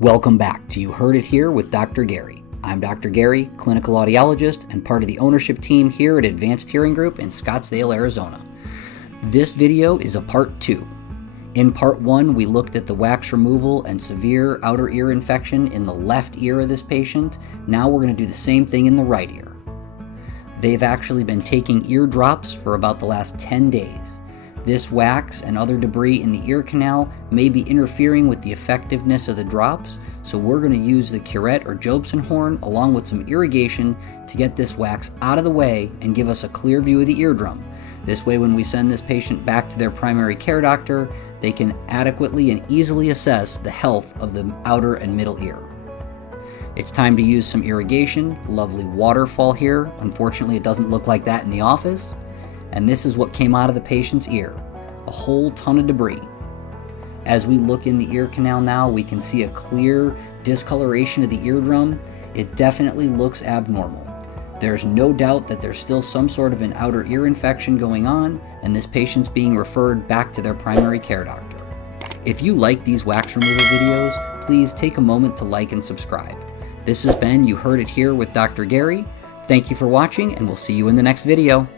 Welcome back to You Heard It Here with Dr. Gary. I'm Dr. Gary, clinical audiologist and part of the ownership team here at Advanced Hearing Group in Scottsdale, Arizona. This video is a part 2. In part 1, we looked at the wax removal and severe outer ear infection in the left ear of this patient. Now we're going to do the same thing in the right ear. They've actually been taking eardrops for about the last 10 days. This wax and other debris in the ear canal may be interfering with the effectiveness of the drops, so we're going to use the curette or Jobson horn along with some irrigation to get this wax out of the way and give us a clear view of the eardrum. This way, when we send this patient back to their primary care doctor, they can adequately and easily assess the health of the outer and middle ear. It's time to use some irrigation. Lovely waterfall here. Unfortunately, it doesn't look like that in the office. And this is what came out of the patient's ear, a whole ton of debris. As we look in the ear canal now, we can see a clear discoloration of the eardrum. It definitely looks abnormal. There's no doubt that there's still some sort of an outer ear infection going on, and this patient's being referred back to their primary care doctor. If you like these wax removal videos, please take a moment to like and subscribe. This has been You Heard It Here with Dr. Gary. Thank you for watching, and we'll see you in the next video.